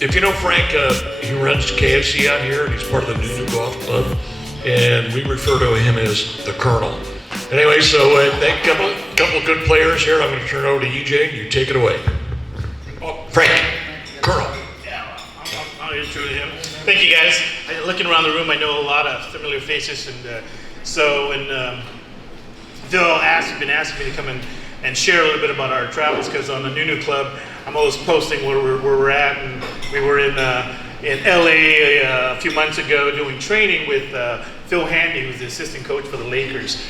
If you know Frank, he runs KFC out here, and he's part of the New Golf Club, and we refer to him as the Colonel. Anyway, so thank a couple good players here. I'm going to turn it over to EJ. You take it away. Oh, Frank, Colonel. Yeah, I'll intro him. Thank you, guys. Looking around the room, I know a lot of familiar faces, and Phil been asking me to come and share a little bit about our travels, because on the New Club, I'm always posting where we're at, and we were in LA a few months ago doing training with Phil Handy, who's the assistant coach for the Lakers,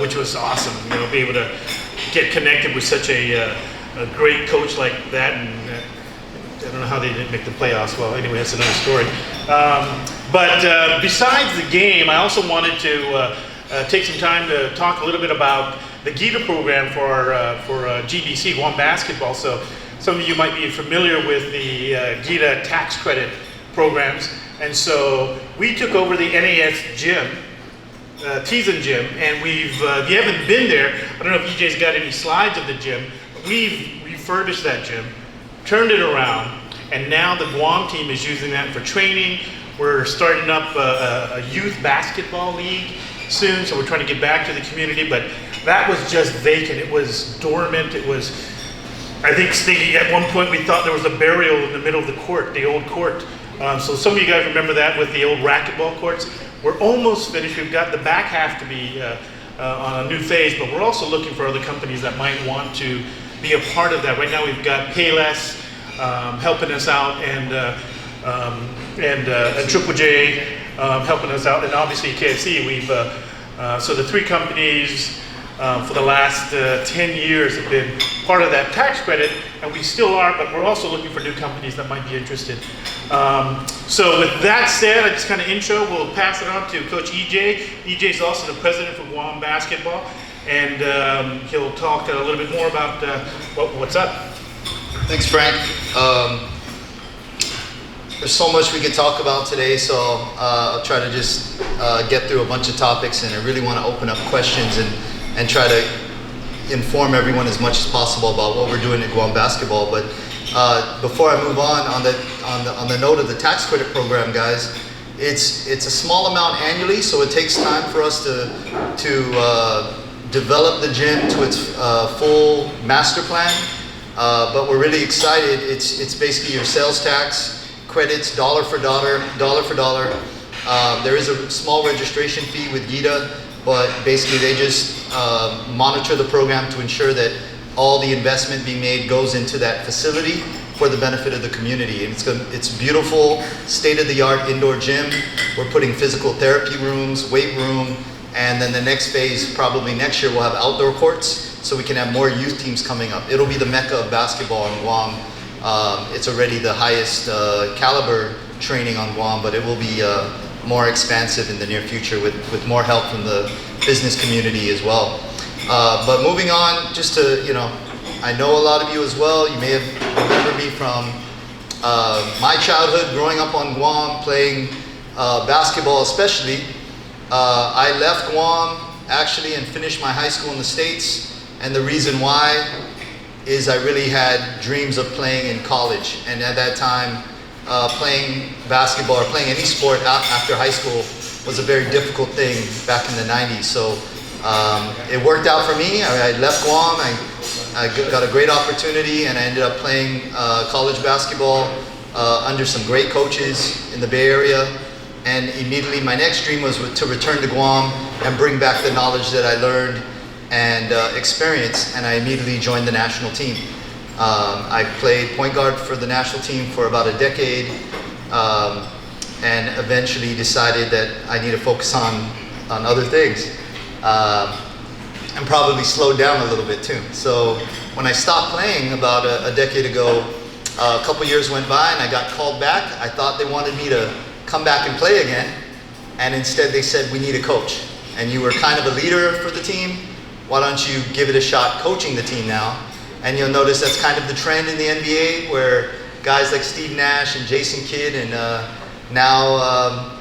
which was awesome. You know, be able to get connected with such a great coach like that, and I don't know how they didn't make the playoffs. Well, anyway, that's another story. But besides the game, I also wanted to take some time to talk a little bit about the GITA program for GBC, Guam basketball. So some of you might be familiar with the GITA tax credit programs. And so we took over the NAS gym, Teason gym, and if you haven't been there, I don't know if EJ's got any slides of the gym, but we've refurbished that gym, turned it around, and now the Guam team is using that for training. We're starting up a youth basketball league soon, so we're trying to get back to the community, but that was just vacant. It was dormant. It was, I think, Stinky, at one point we thought there was a burial in the middle of the court, the old court. So some of you guys remember that with the old racquetball courts. We're almost finished. We've got the back half to be on a new phase, but we're also looking for other companies that might want to be a part of that. Right now we've got Payless helping us out, and Triple J helping us out, and obviously KFC. So the three companies for the last 10 years have been part of that tax credit, and we still are, but we're also looking for new companies that might be interested. So with that said, I just kind of intro, we'll pass it on to Coach EJ. EJ's also the president for Guam basketball, and he'll talk a little bit more about what's up. Thanks, Frank. There's so much we could talk about today, so I'll try to just get through a bunch of topics, and I really want to open up questions and try to inform everyone as much as possible about what we're doing at Guam basketball. But before I move on the note of the tax credit program, guys, it's a small amount annually, so it takes time for us to develop the gym to its full master plan. But we're really excited. It's basically your sales tax credits, dollar for dollar. There is a small registration fee with GITA, but basically they just monitor the program to ensure that all the investment being made goes into that facility for the benefit of the community. And it's beautiful, state-of-the-art indoor gym. We're putting physical therapy rooms, weight room, and then the next phase, probably next year, we'll have outdoor courts so we can have more youth teams coming up. It'll be the mecca of basketball in Guam. It's already the highest caliber training on Guam, but it will be more expansive in the near future with more help from the business community as well. But moving on, just to, I know a lot of you as well. You may have remembered me from my childhood, growing up on Guam, playing basketball especially. I left Guam actually and finished my high school in the States, and the reason why is I really had dreams of playing in college, and at that time playing basketball or playing any sport after high school was a very difficult thing back in the 90s. So it worked out for me. I left Guam, I got a great opportunity, and I ended up playing college basketball under some great coaches in the Bay Area. And immediately my next dream was to return to Guam and bring back the knowledge that I learned and experience, and I immediately joined the national team. I played point guard for the national team for about a decade, and eventually decided that I need to focus on other things, and probably slowed down a little bit too. So when I stopped playing about a decade ago, a couple years went by and I got called back. I thought they wanted me to come back and play again, and instead they said, we need a coach, and you were kind of a leader for the team. Why don't you give it a shot coaching the team now? And you'll notice that's kind of the trend in the NBA, where guys like Steve Nash and Jason Kidd, and now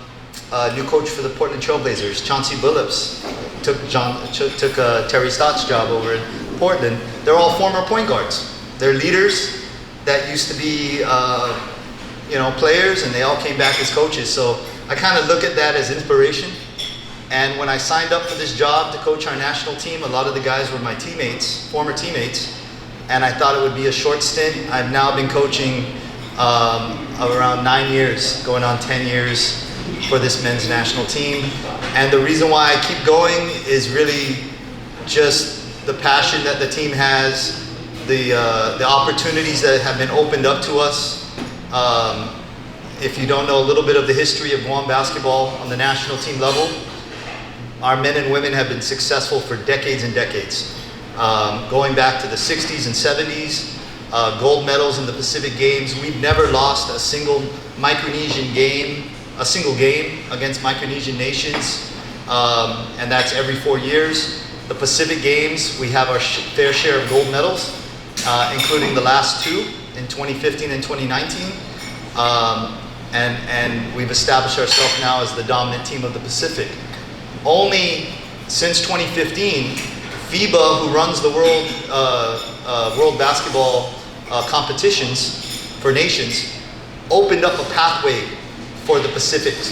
new coach for the Portland Trailblazers, Chauncey Billups, took Terry Stott's job over in Portland. They're all former point guards. They're leaders that used to be players, and they all came back as coaches. So I kind of look at that as inspiration. And when I signed up for this job to coach our national team, a lot of the guys were my teammates, former teammates, and I thought it would be a short stint. I've now been coaching around 9 years, going on 10 years for this men's national team. And the reason why I keep going is really just the passion that the team has, the opportunities that have been opened up to us. If you don't know a little bit of the history of Guam basketball on the national team level, our men and women have been successful for decades and decades. Going back to the 60s and 70s, gold medals in the Pacific Games. We've never lost a single Micronesian game, a single game against Micronesian nations, and that's every 4 years. The Pacific Games, we have our fair share of gold medals, including the last two in 2015 and 2019. And we've established ourselves now as the dominant team of the Pacific. Only since 2015, FIBA, who runs the world basketball competitions for nations, opened up a pathway for the Pacifics,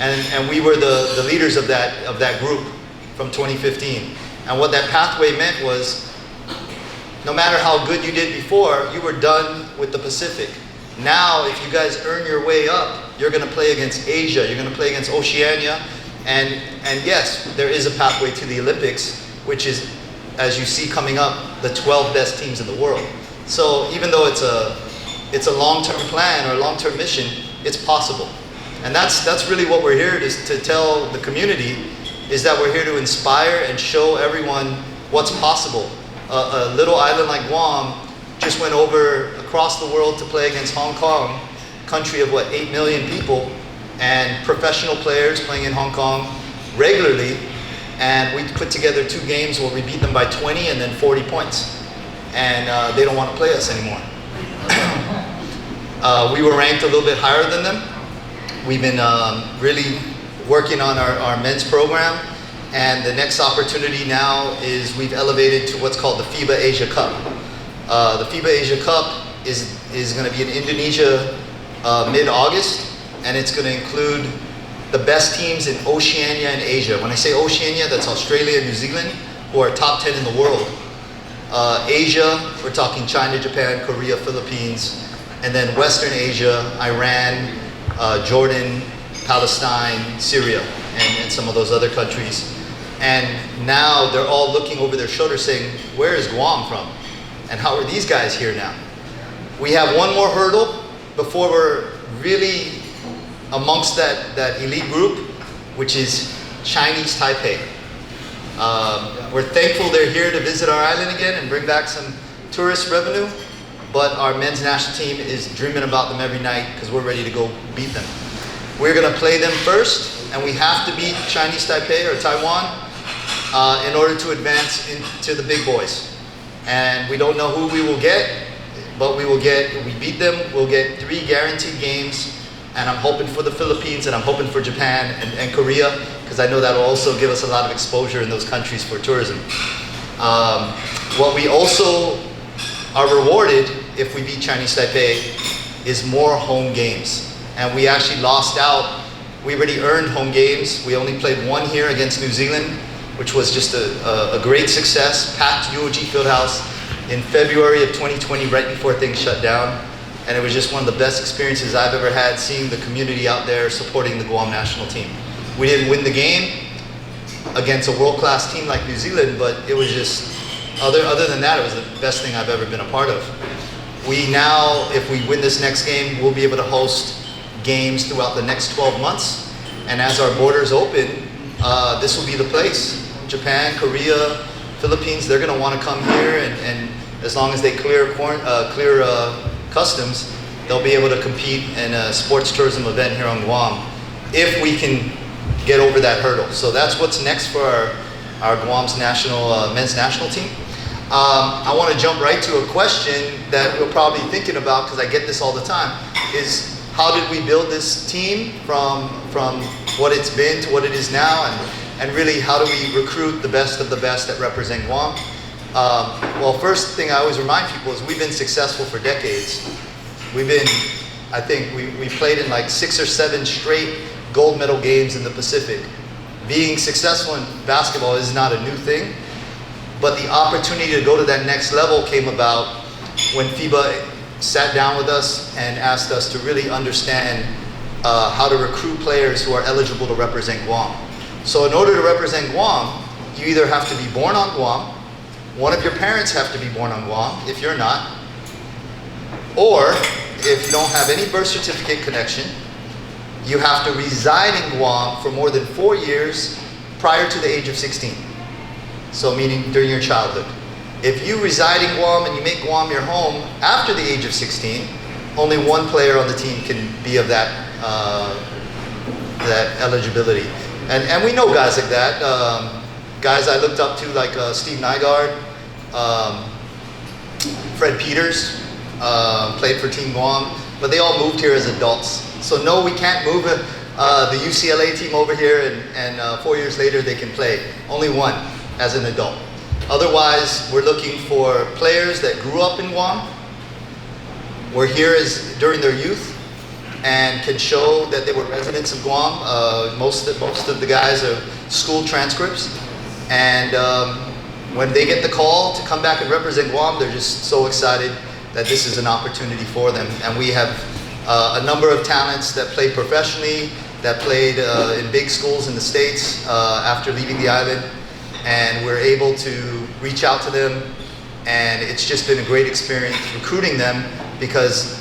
and we were the leaders of that group from 2015. And what that pathway meant was, no matter how good you did before, you were done with the Pacific. Now, if you guys earn your way up, you're going to play against Asia, you're going to play against Oceania, and yes, there is a pathway to the Olympics, which is, as you see coming up, the 12 best teams in the world. So even though it's a long-term plan or a long-term mission, it's possible. And that's really what we're here to tell the community, is that we're here to inspire and show everyone what's possible. A little island like Guam just went over across the world to play against Hong Kong, country of 8 million people, and professional players playing in Hong Kong regularly. And we put together 2 games where we beat them by 20 and then 40 points. And they don't want to play us anymore. We were ranked a little bit higher than them. We've been really working on our men's program. And the next opportunity now is we've elevated to what's called the FIBA Asia Cup. The FIBA Asia Cup is going to be in Indonesia mid-August, and it's going to include the best teams in Oceania and Asia. When I say Oceania, that's Australia and New Zealand, who are top 10 in the world. Asia, we're talking China, Japan, Korea, Philippines, and then Western Asia, Iran, Jordan, Palestine, Syria, and some of those other countries. And now they're all looking over their shoulder saying, where is Guam from? And how are these guys here now? We have one more hurdle before we're really amongst that elite group, which is Chinese Taipei. We're thankful they're here to visit our island again and bring back some tourist revenue, but our men's national team is dreaming about them every night because we're ready to go beat them. We're going to play them first, and we have to beat Chinese Taipei or Taiwan in order to advance into the big boys. And we don't know who we will get, but we beat them, we'll get 3 guaranteed games. And I'm hoping for the Philippines, and I'm hoping for Japan and Korea, because I know that will also give us a lot of exposure in those countries for tourism. What we also are rewarded if we beat Chinese Taipei is more home games. And we actually lost out. We already earned home games. We only played 1 here against New Zealand, which was just a great success. Packed UOG Fieldhouse in February of 2020, right before things shut down. And it was just one of the best experiences I've ever had, seeing the community out there supporting the Guam national team. We didn't win the game against a world-class team like New Zealand, but it was just, other than that, it was the best thing I've ever been a part of. We now, if we win this next game, we'll be able to host games throughout the next 12 months. And as our borders open, this will be the place. Japan, Korea, Philippines, they're going to want to come here, and as long as they clear customs, they'll be able to compete in a sports tourism event here on Guam if we can get over that hurdle. So that's what's next for our Guam's men's national team. I want to jump right to a question that we're probably thinking about, because I get this all the time, is how did we build this team from what it's been to what it is now, and really how do we recruit the best of the best that represent Guam? Well, first thing I always remind people is we've been successful for decades. We've been I think we played in like 6 or 7 straight gold medal games in the Pacific. Being successful in basketball is not a new thing, but the opportunity to go to that next level came about when FIBA sat down with us and asked us to really understand how to recruit players who are eligible to represent Guam. So in order to represent Guam, you either have to be born on Guam, one of your parents have to be born on Guam, if you're not, or if you don't have any birth certificate connection, you have to reside in Guam for more than 4 years prior to the age of 16. So meaning during your childhood. If you reside in Guam and you make Guam your home after the age of 16, only one player on the team can be of that eligibility. And we know guys like that. Guys I looked up to like Steve Nygaard, Fred Peters, played for Team Guam, but they all moved here as adults. So no, we can't move the UCLA team over here and 4 years later they can play. Only one as an adult. Otherwise, we're looking for players that grew up in Guam, were here during their youth, and can show that they were residents of Guam. Most of the guys are school transcripts. And when they get the call to come back and represent Guam, they're just so excited that this is an opportunity for them. And we have a number of talents that play professionally, that played in big schools in the States after leaving the island. And we're able to reach out to them. And it's just been a great experience recruiting them, because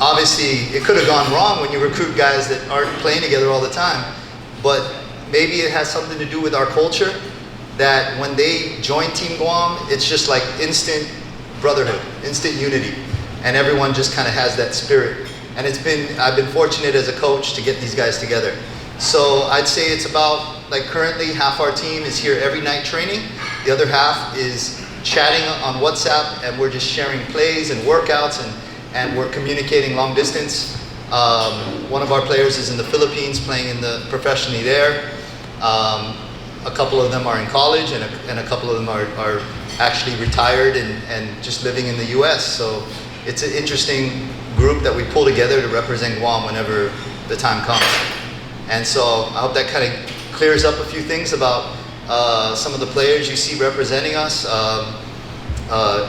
obviously it could have gone wrong when you recruit guys that aren't playing together all the time. But maybe it has something to do with our culture, that when they join Team Guam, it's just like instant brotherhood, instant unity. And everyone just kind of has that spirit. And I've been fortunate as a coach to get these guys together. So I'd say it's about, like currently half our team is here every night training. The other half is chatting on WhatsApp, and we're just sharing plays and workouts, and we're communicating long distance. One of our players is in the Philippines playing professionally there. A couple of them are in college, and a couple of them are actually retired and just living in the US. So it's an interesting group that we pull together to represent Guam whenever the time comes. And so I hope that kind of clears up a few things about some of the players you see representing us.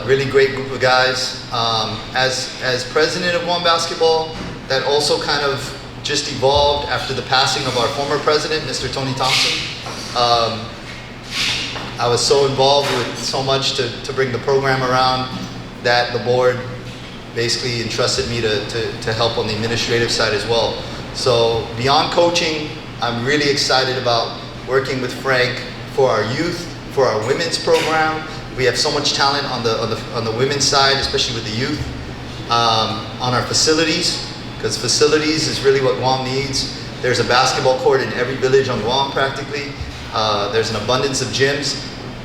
Really great group of guys. As president of Guam Basketball, that also kind of just evolved after the passing of our former president, Mr. Tony Thompson. I was so involved with so much to bring the program around that the board basically entrusted me to help on the administrative side as well. So beyond coaching, I'm really excited about working with Frank for our youth, for our women's program. We have so much talent on the women's side, especially with the youth. On our facilities, because facilities is really what Guam needs. There's a basketball court in every village on Guam practically. There's an abundance of gyms.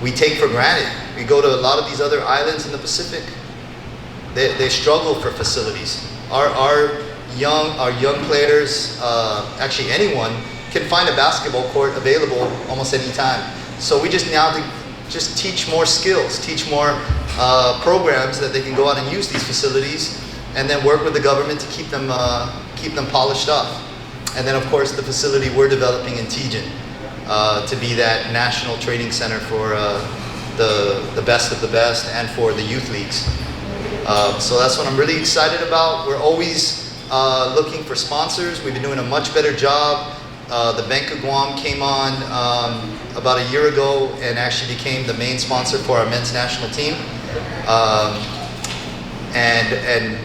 We take for granted. We go to a lot of these other islands in the Pacific. They struggle for facilities. Our young players, actually anyone, can find a basketball court available almost any time. So we just now just teach more skills, teach more programs that they can go out and use these facilities, and then work with the government to keep them polished up. And then of course the facility we're developing in Tijan to be that national training center for the best of the best and for the youth leagues. So that's what I'm really excited about. We're always looking for sponsors. We've been doing a much better job. The Bank of Guam came on about a year ago and actually became the main sponsor for our men's national team. And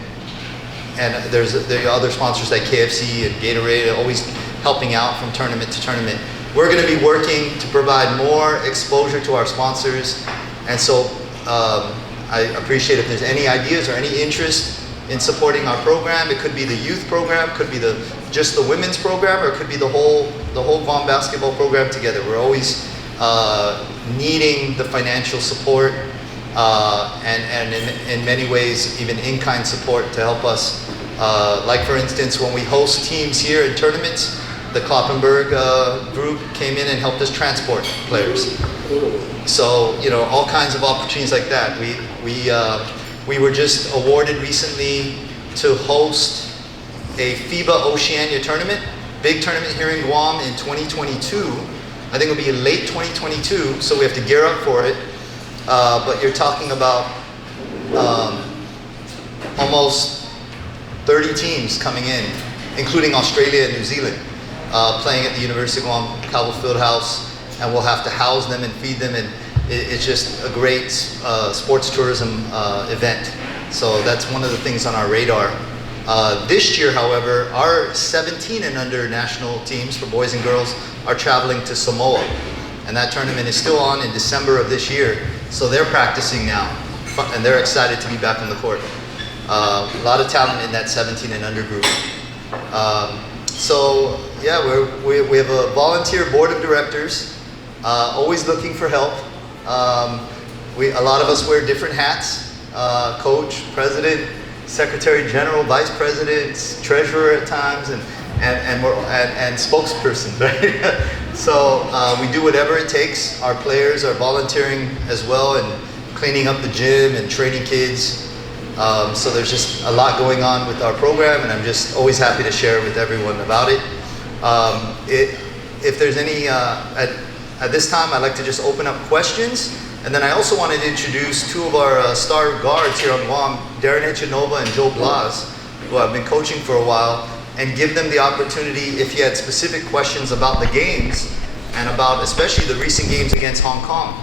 there are other sponsors like KFC and Gatorade, always helping out from tournament to tournament. We're going to be working to provide more exposure to our sponsors, and so I appreciate if there's any ideas or any interest in supporting our program. It could be the youth program, could be just the women's program, or it could be the whole Guam basketball program together. We're always needing the financial support and in many ways even in-kind support to help us. Like for instance, when we host teams here in tournaments, the Kloppenberg group came in and helped us transport players. So, you know, all kinds of opportunities like that. We were just awarded recently to host a FIBA Oceania tournament, big tournament here in Guam in 2022. I think it'll be late 2022, so we have to gear up for it. But you're talking about almost 30 teams coming in, including Australia and New Zealand, playing at the University of Guam Calvo Fieldhouse, and we'll have to house them and feed them, and it's just a great sports tourism event. So that's one of the things on our radar. This year, however, our 17 and under national teams for boys and girls are traveling to Samoa, and that tournament is still on in December of this year. So they're practicing now, and they're excited to be back on the court. A lot of talent in that 17 and under group. So yeah, we have a volunteer board of directors, always looking for help. A lot of us wear different hats, coach, president, secretary general, vice president, treasurer at times, and spokesperson, right? So we do whatever it takes. Our players are volunteering as well and cleaning up the gym and training kids. So there's just a lot going on with our program, and I'm just always happy to share with everyone about it. If there's any, at this time, I'd like to just open up questions. And then I also wanted to introduce two of our star guards here on Guam, Darren Echanova and Joe Blas, who I've been coaching for a while, and give them the opportunity, if you had specific questions about the games, and about especially the recent games against Hong Kong.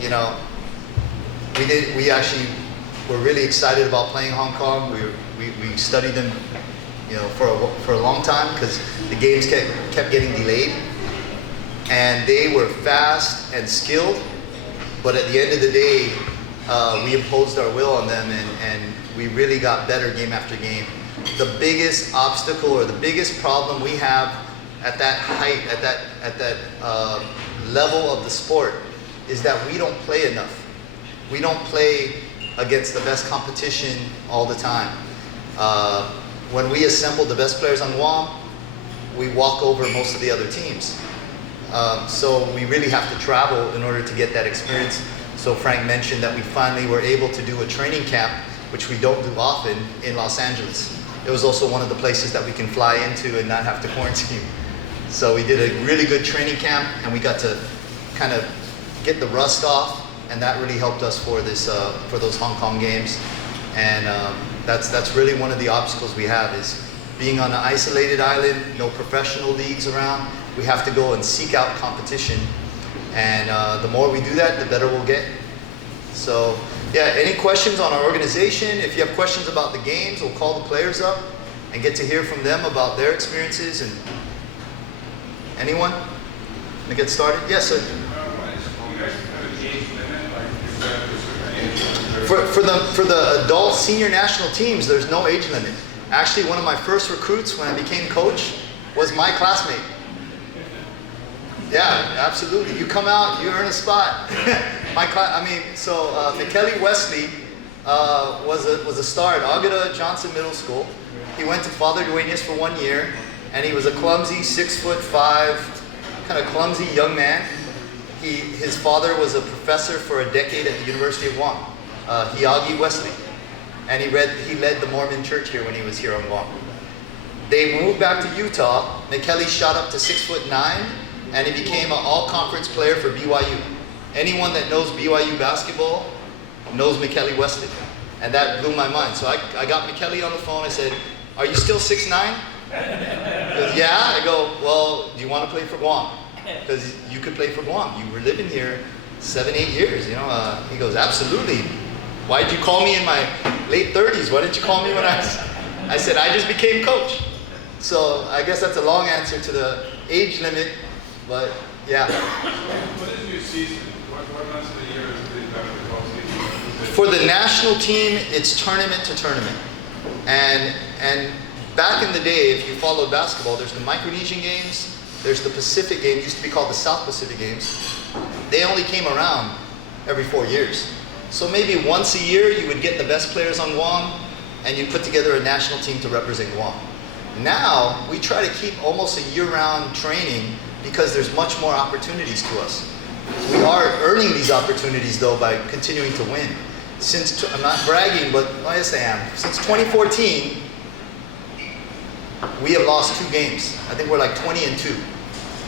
You know, we actually were really excited about playing Hong Kong. We studied them, you know, for a long time, because the games kept getting delayed. And they were fast and skilled, but at the end of the day, we imposed our will on them, and we really got better game after game. The biggest obstacle or the biggest problem we have at that height, at that level of the sport, is that we don't play enough. We don't play against the best competition all the time. When we assemble the best players on Guam, we walk over most of the other teams. So we really have to travel in order to get that experience. So Frank mentioned that we finally were able to do a training camp, which we don't do often, in Los Angeles. It was also one of the places that we can fly into and not have to quarantine. So we did a really good training camp, and we got to kind of get the rust off, and that really helped us for those Hong Kong games. And that's really one of the obstacles we have, is being on an isolated island, no professional leagues around. We have to go and seek out competition, and the more we do that, the better we'll get. So yeah, any questions on our organization? If you have questions about the games, we'll call the players up and get to hear from them about their experiences. And anyone? Let me get started. Yes, sir. For the adult senior national teams, there's no age limit. Actually, one of my first recruits when I became coach was my classmate. Yeah, absolutely. You come out, you earn a spot. McKelly Wesley was a star at Agata Johnson Middle School. He went to Father Duenas for 1 year, and he was a clumsy 6'5", kind of clumsy young man. His father was a professor for a decade at the University of Guam, Hiagi Wesley, and he led the Mormon church here when he was here on Guam. They moved back to Utah. McKelly shot up to 6'9", and he became an all-conference player for BYU. Anyone that knows BYU basketball knows McKelly Wesley, and that blew my mind. So I got McKelly on the phone. I said, "Are you still 6'9"? He goes, "Yeah." I go, "Well, do you want to play for Guam? Because you could play for Guam. You were living here 7-8 years, you know." He goes, "Absolutely. Why did you call me in my late 30s? Why didn't you call me when I said, I just became coach." So I guess that's a long answer to the age limit, but yeah. What is your season? What months of the year is the golf season? For the national team, it's tournament to tournament. And back in the day, if you followed basketball, there's the Micronesian Games, there's the Pacific Games, used to be called the South Pacific Games. They only came around every 4 years. So maybe once a year you would get the best players on Guam, and you put together a national team to represent Guam. Now, we try to keep almost a year-round training because there's much more opportunities to us. We are earning these opportunities though by continuing to win. I'm not bragging, but yes I am. Since 2014, we have lost 2 games. I think we're like 20-2.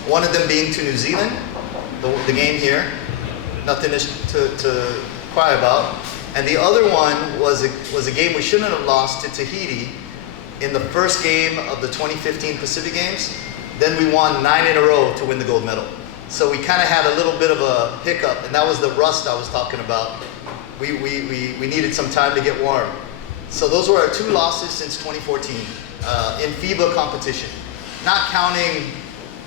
One of them being to New Zealand, the game here. Nothing to cry about. And the other one was a game we shouldn't have lost to Tahiti in the first game of the 2015 Pacific Games. Then we won 9 in a row to win the gold medal. So we kind of had a little bit of a hiccup, and that was the rust I was talking about. We needed some time to get warm. So those were our 2 losses since 2014 in FIBA competition, not counting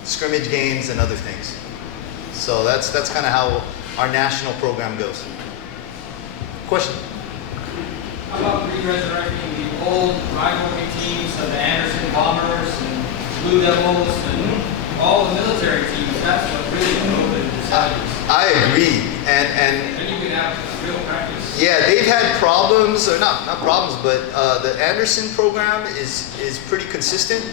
scrimmage games and other things. So that's kind of how our national program goes. Question? How about re-resurrecting the old rivalry teams of the Anderson Bombers and Blue Devils and all the military teams? That's what really drove it to Saudis. I agree, and Then you could have real practice. yeah, they've had problems, or not problems, but the Anderson program is pretty consistent.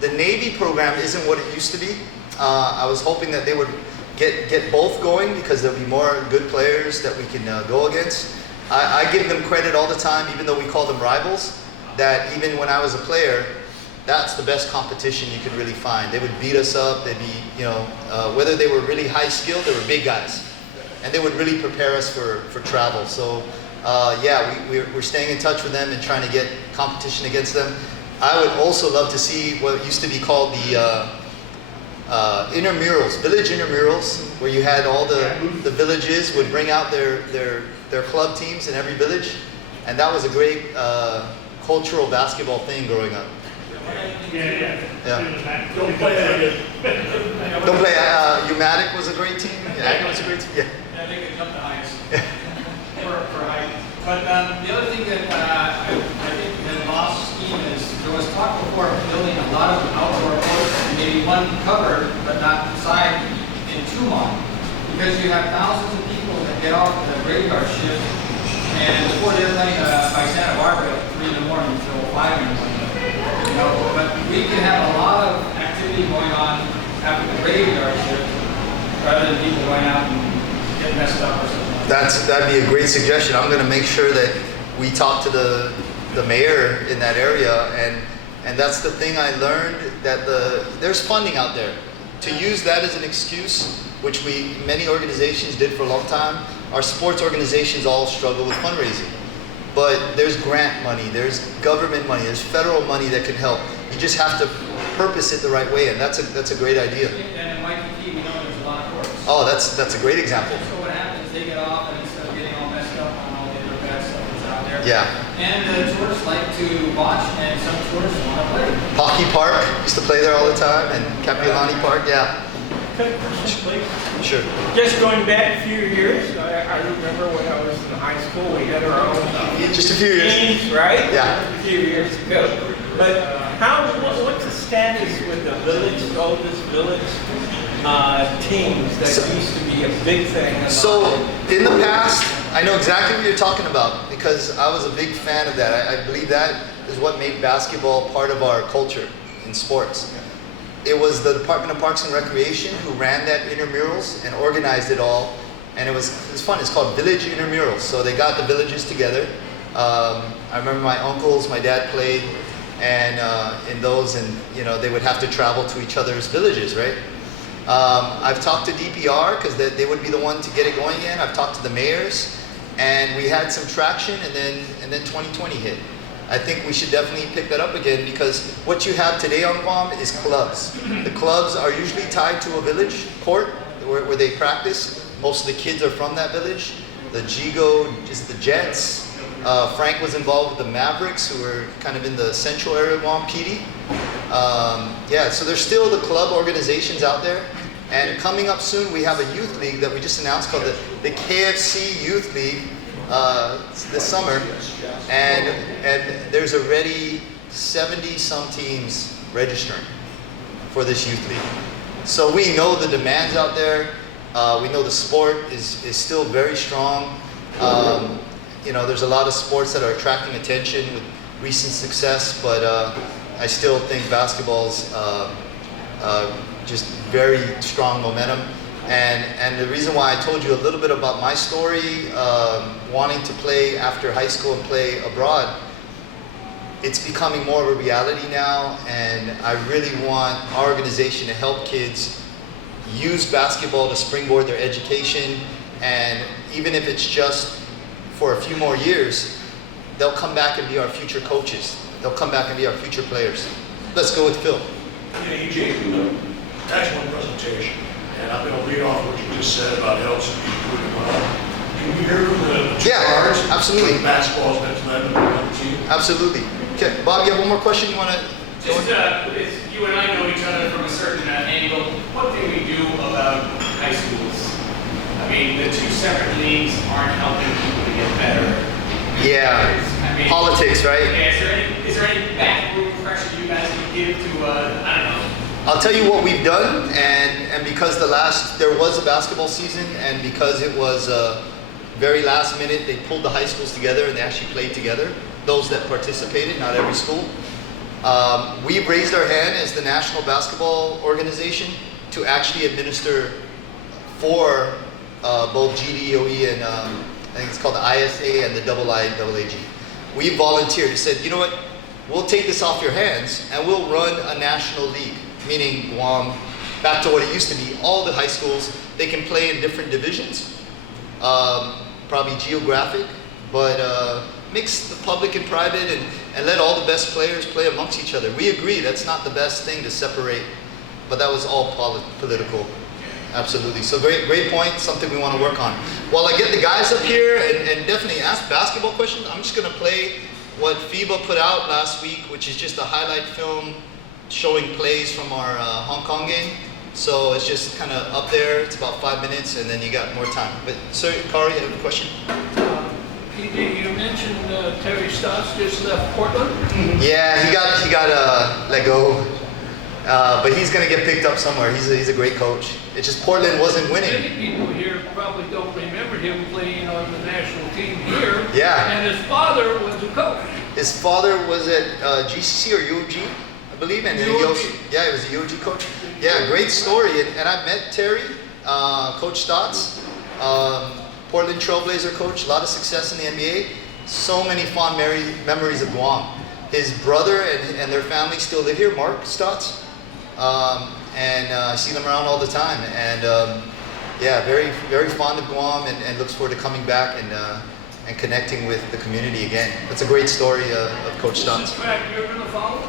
The Navy program isn't what it used to be. I was hoping that they would get both going because there'll be more good players that we can go against. I give them credit all the time, even though we call them rivals, that even when I was a player, that's the best competition you could really find. They would beat us up. They'd be, whether they were really high skilled, they were big guys. And they would really prepare us for travel. So, we're staying in touch with them and trying to get competition against them. I would also love to see what used to be called the intramurals, village intramurals, where you had all the villages would bring out their club teams in every village. And that was a great cultural basketball thing growing up. Yeah. Don't play that. Don't play. Umatic was a great team. Yeah, was a great team. Yeah. Yeah, they could jump the heights for height. But the other thing that I think the lost scheme is there was talk before of building a lot of outdoor courts and maybe one covered but not side in Tumon, because you have thousands of people that get off the graveyard shift and before they're playing by Santa Barbara at 3 in the morning until 5 in the morning. But we can have a lot of activity going on after the graveyard shift rather than people going out and getting messed up or something. That'd be a great suggestion. I'm going to make sure that we talk to the mayor in that area, and that's the thing I learned, that there's funding out there. To use that as an excuse, which many organizations did for a long time. Our sports organizations all struggle with fundraising. But there's grant money, there's government money, there's federal money that can help. You just have to purpose it the right way, and that's a great idea. And in Waikiki, we know there's a lot of courts. Oh, that's a great example. So what happens, they get off and instead of getting all messed up on all the other bad stuff that's out there. Yeah. And the tourists like to watch, and some tourists want to play. Hockey Park, used to play there all the time, and Kapiolani Park, yeah. Sure. Just going back a few years, I remember when I was in high school, we had our own Just a few years. teams, right? Yeah. A few years ago. But what's the status with the oldest village teams that used to be a big thing? So in the past, I know exactly what you're talking about because I was a big fan of that. I believe that is what made basketball part of our culture in sports. It was the Department of Parks and Recreation who ran that intramurals and organized it all, and it was fun. It's called Village Intramurals. So they got the villages together. I remember my uncles, my dad played, and in those, and they would have to travel to each other's villages, right? I've talked to DPR because they would be the one to get it going again. I've talked to the mayors, and we had some traction, and then 2020 hit. I think we should definitely pick that up again because what you have today on Guam is clubs. The clubs are usually tied to a village court where they practice. Most of the kids are from that village. The Jigo is the Jets. Frank was involved with the Mavericks, who were kind of in the central area of Guam, PD. So there's still the club organizations out there. And coming up soon, we have a youth league that we just announced called the KFC Youth League this summer. And there's already 70-some teams registering for this youth league. So we know the demands out there. We know the sport is still very strong. There's a lot of sports that are attracting attention with recent success, but I still think basketball's just very strong momentum. And the reason why I told you a little bit about my story, wanting to play after high school and play abroad, it's becoming more of a reality now, and I really want our organization to help kids use basketball to springboard their education, and even if it's just for a few more years, they'll come back and be our future coaches. They'll come back and be our future players. Let's go with Phil. Yeah, EJ, excellent presentation. And I'm going to lead off what you just said about helps and doing well. Can you hear from the two Yeah, guards? absolutely. Basketball has been to them and the team. Absolutely. Okay, Bob, you have one more question you want to? Just, you and I know each other from a certain angle. What can we do about high schools? I mean, the two separate leagues aren't helping people to get better. Yeah, I mean, politics, right? Yeah, is there any backroom pressure you guys can give to, I don't know? I'll tell you what we've done, and because there was a basketball season, and because it was very last minute, they pulled the high schools together and they actually played together. Those that participated, not every school. We've raised our hand as the National Basketball Organization to actually administer for both GDOE and I think it's called the ISA and the IIAAG. We volunteered and said, you know what, we'll take this off your hands and we'll run a national league, meaning Guam, back to what it used to be. All the high schools, they can play in different divisions, probably geographic, but mix the public and private and let all the best players play amongst each other. We agree that's not the best thing to separate, but that was all political. Absolutely. So great point, something we want to work on. While I get the guys up here and definitely ask basketball questions, I'm just going to play what FIBA put out last week, which is just a highlight film showing plays from our Hong Kong game. So it's just kind of up there. It's about 5 minutes, and then you got more time. But sir, Kari, you have a question? PD, you mentioned Terry Stotts just left Portland. Yeah, he got let go, but he's gonna get picked up somewhere. He's a great coach. It's just Portland wasn't winning. Many people here probably don't remember him playing on the national team here. Yeah. And his father was a coach. His father was at GCC or UOG, I believe, and then he also, yeah, he was a UOG coach. Yeah, great story. And I met Terry, Coach Stotts, Portland Trailblazer coach, a lot of success in the NBA. So many fond memories of Guam. His brother and their family still live here, Mark Stotts. And I see them around all the time. And yeah, very fond of Guam and looks forward to coming back and connecting with the community again. That's a great story of Coach Stotts. Is this a track you're going to follow?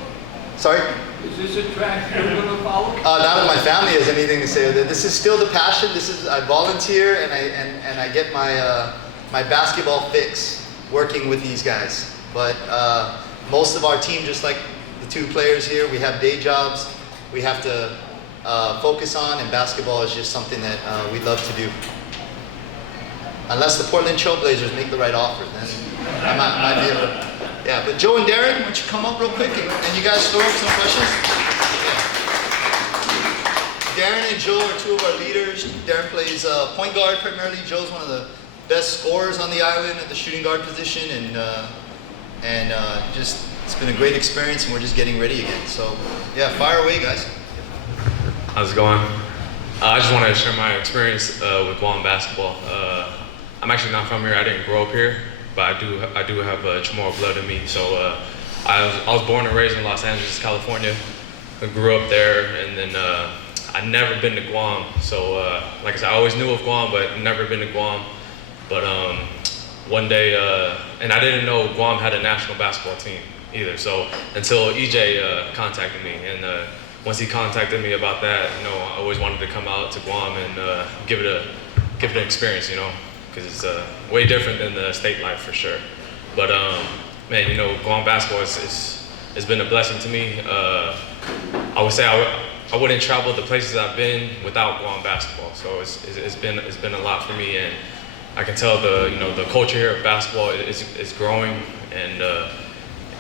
Sorry? Is this a track you're going to follow? Not that my family has anything to say with it. This is still the passion. I volunteer and I get my basketball fix working with these guys. But most of our team, just like the two players here, we have day jobs we have to focus on, and basketball is just something that we love to do. Unless the Portland Trailblazers make the right offer, then I might be able to. Yeah, but Joe and Darren, why don't you come up real quick and you guys throw up some questions? Yeah. Darren and Joe are two of our leaders. Darren plays point guard primarily. Joe's one of the best scorers on the island at the shooting guard position, and just it's been a great experience, and we're just getting ready again. So yeah, fire away, guys. How's it going? I just want to share my experience with Guam basketball. I'm actually not from here. I didn't grow up here, but I do have Chamorro blood in me. So I was born and raised in Los Angeles, California. I grew up there, and then I'd never been to Guam. So like I said, I always knew of Guam, but never been to Guam. But one day, and I didn't know Guam had a national basketball team either. So until EJ contacted me, and once he contacted me about that, you know, I always wanted to come out to Guam and give it an experience, you know, because it's way different than the state life for sure. But man, you know, Guam basketball has been a blessing to me. I would say I wouldn't travel the places I've been without Guam basketball. So it's been a lot for me, and I can tell the culture here of basketball is growing, and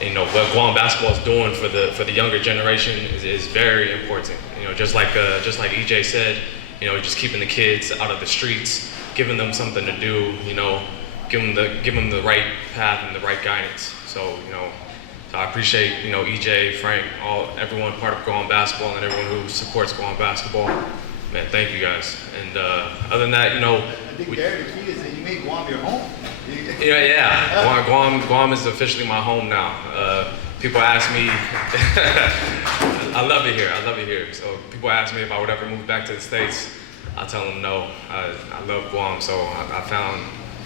you know what Guam basketball is doing for the younger generation is very important. You know, just like EJ said, you know, just keeping the kids out of the streets, giving them something to do. You know, give them the right path and the right guidance. So you know, so I appreciate, you know, EJ, Frank, everyone part of Guam basketball and everyone who supports Guam basketball. man, thank you guys. And other than that, you know, I think Gary, the key is that you made Guam your home. yeah. Guam is officially my home now. People ask me, I love it here. I love it here. So people ask me if I would ever move back to the States. I tell them no. I love Guam, so I found,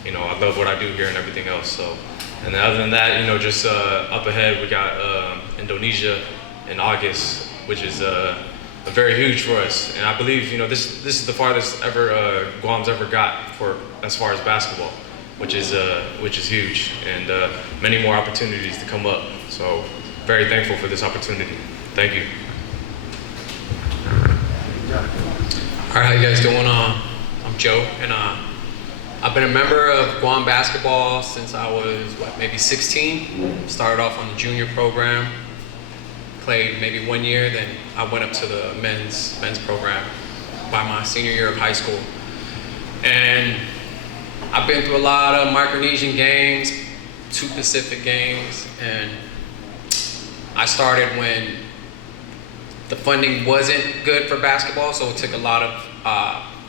you know, I love what I do here and everything else. So, and then other than that, you know, just up ahead we got Indonesia in August, which is very huge for us. And I believe, you know, this is the farthest ever Guam's ever got for as far as basketball, which is huge, and many more opportunities to come up. So very thankful for this opportunity. Thank you. All right, how you guys doing? I'm Joe, and I've been a member of Guam basketball since I was, maybe 16. Started off on the junior program, played maybe 1 year, then I went up to the men's program by my senior year of high school. And I've been through a lot of Micronesian games, 2 Pacific games, and I started when the funding wasn't good for basketball, so it took a lot of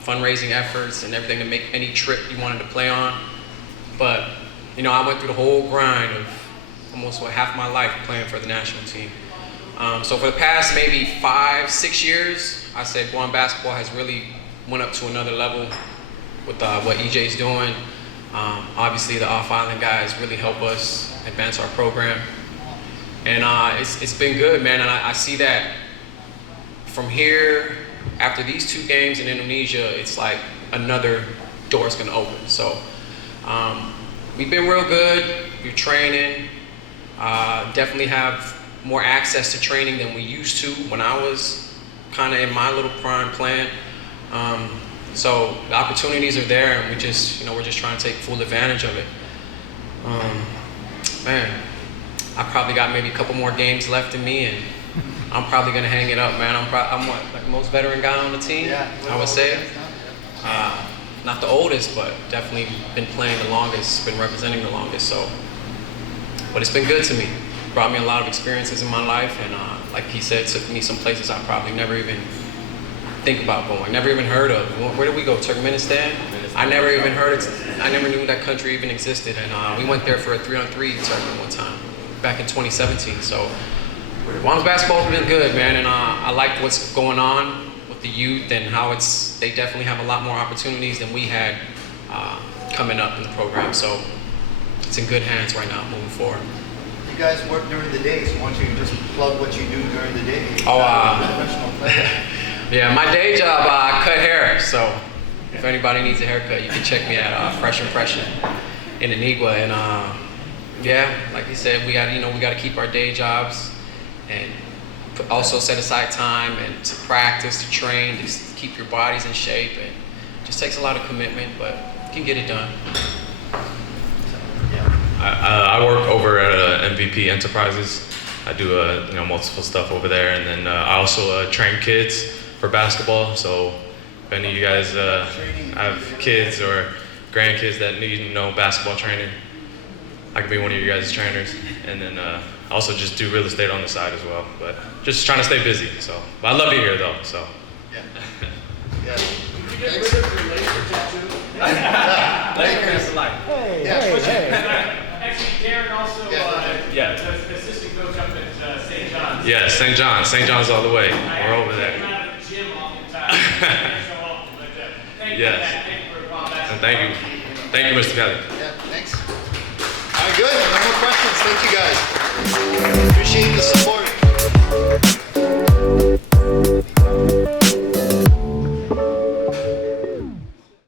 fundraising efforts and everything to make any trip you wanted to play on. But, you know, I went through the whole grind of almost half my life playing for the national team. So for the past maybe 5-6 years, I said Guam basketball has really went up to another level with what EJ's doing. Obviously the off-island guys really help us advance our program. And it's been good, man, and I see that from here, after these 2 games in Indonesia, it's like another door's gonna open. So we've been real good, we're training, definitely have more access to training than we used to when I was kind of in my little prime playing. So the opportunities are there, and we're just trying to take full advantage of it. Man, I probably got maybe a couple more games left in me, and I'm probably gonna hang it up, man. I'm what, like the most veteran guy on the team, I would say. Not the oldest, but definitely been playing the longest, been representing the longest. So, but it's been good to me. Brought me a lot of experiences in my life, and like he said, took me some places I probably never even think about going, never even heard of. Where did we go? Turkmenistan? I never even heard it. I never knew that country even existed, and we went there for a 3-on-3 tournament one time back in 2017. So Guam's basketball's been good, man, and I like what's going on with the youth and how they definitely have a lot more opportunities than we had coming up in the program. So it's in good hands right now moving forward. You guys work during the day, so why don't you just plug what you do during the day? Professional player. Yeah, my day job, I cut hair, so if anybody needs a haircut, you can check me at Fresh Impression in Anigua. And yeah, like you said, we got to keep our day jobs and also set aside time and to practice, to train, to keep your bodies in shape, and it just takes a lot of commitment, but you can get it done. I work over at MVP Enterprises. I do multiple stuff over there, and then I also train kids for basketball. So if any of you guys have kids or grandkids that need basketball training, I can be one of you guys' trainers. And then I also just do real estate on the side as well, but just trying to stay busy. So, but I love it here though. So. Yeah. Lakers alike. Actually, Darren also the assistant coach up at St. John's. Yeah, St. John's. St. John's all the way. We're over there. I'm out of the gym oftentimes. So often, but thank you for that. Thank you for Guam basketball. And thank you. Thank you, Mr. Kelly. Yeah, thanks. All right, good. No more questions. Thank you guys. Appreciate the support.